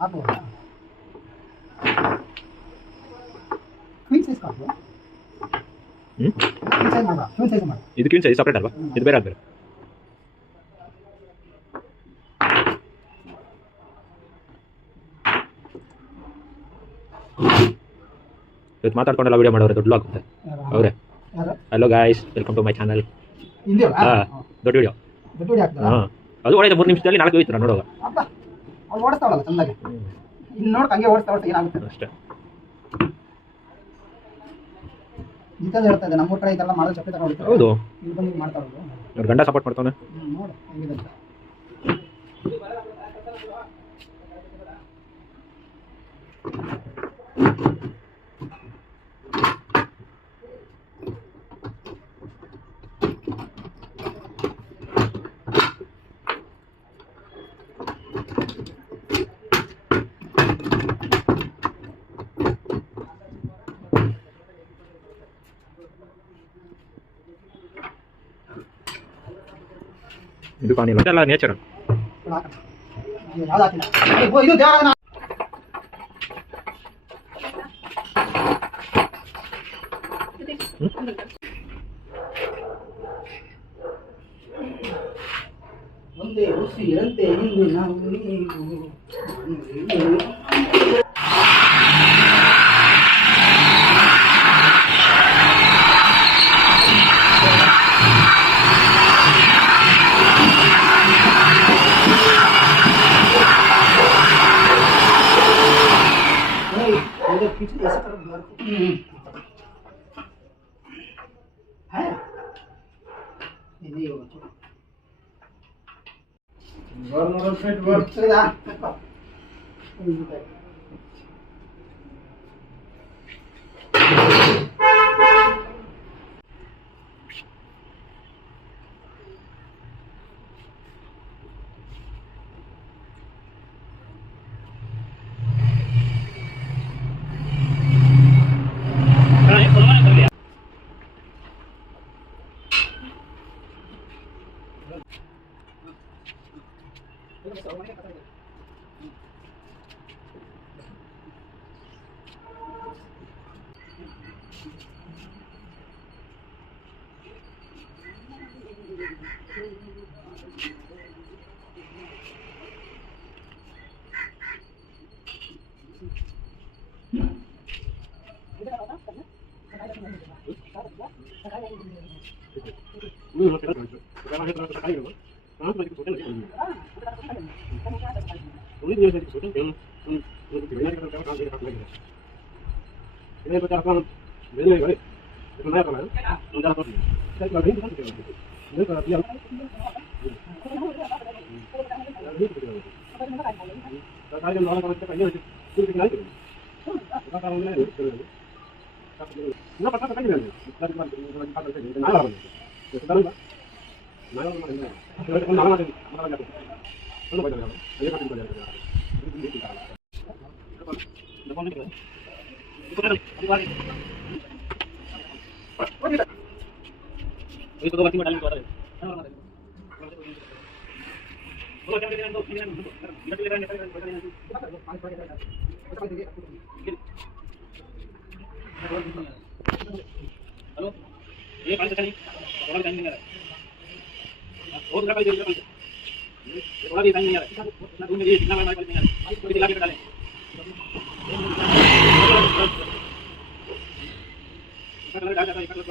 ಇದು queen size separate ಅಲ್ವಾ? ಇದು ಬೇರೆ ಬೇರೆ. ಇವತ್ತು ಮಾತಾಡ್ಕೊಂಡೆಲ್ಲ ವಿಡಿಯೋ ಮಾಡೋರೆ ದೊಡ್ಡ ಆಗುತ್ತೆ ಅವರೇ. Hello guys, welcome to my channel. ದೊಡ್ಡ ವಿಡಿಯೋ. ಹಾಂ, ಅದು ಒಳ್ಳೆ 3 ನಿಮಿಷದಲ್ಲಿ 4 ಹೋಯ್ತು ನಾನು ನೋಡುವಾಗ. ಓಡಿಸ್ತಾವಲ್ಲ ಚಂದಾಗಿ, ಇಲ್ಲಿ ನೋಡ್ ಹಂಗೆ ಓಡಿಸ್ತಾ ಏನಾಗುತ್ತೆ ಅಷ್ಟೇ. ಇಂಥದ್ದು ಹೇಳ್ತಾ ಇದೆ ನಮ್ಮ ಕಡೆ ಇದೆಲ್ಲ ಮಾಡೋದು ಚಪ್ಪಲಿ ತಗೊಂಡು. ಹೌದು, ಇಲ್ಲಿ ಬಂದು ಮಾಡ್ತಾ ಇರೋದು. ಅವ್ರ ಗಂಡ ಸಪೋರ್ಟ್ ಮಾಡ್ತಾನೆ. ನೋಡು ಹೆಂಗಿದೆ ಅಂತ. ಇದು ಕಾಣಿಲ್ಲ, ಎಲ್ಲ ನೇಚರ್. ಇದು ದೇವರ ಒಂದೇ ಉಸಿರಂತೆ ಇಂದು ನಾವು पीछे ऐसा तरफ द्वार को है ये नहीं होगा चलो द्वार मॉडल सेट वर्क चलेगा हेलो ये 5 सेकंड थोड़ा टाइम नहीं आ रहा है बहुत लगा दे थोड़ा भी टाइम नहीं आ रहा है ना दूर में ये कितना हमारे पास नहीं आ रहा है कोई दिला के डालें एक कलर डाल जाता है एक कलर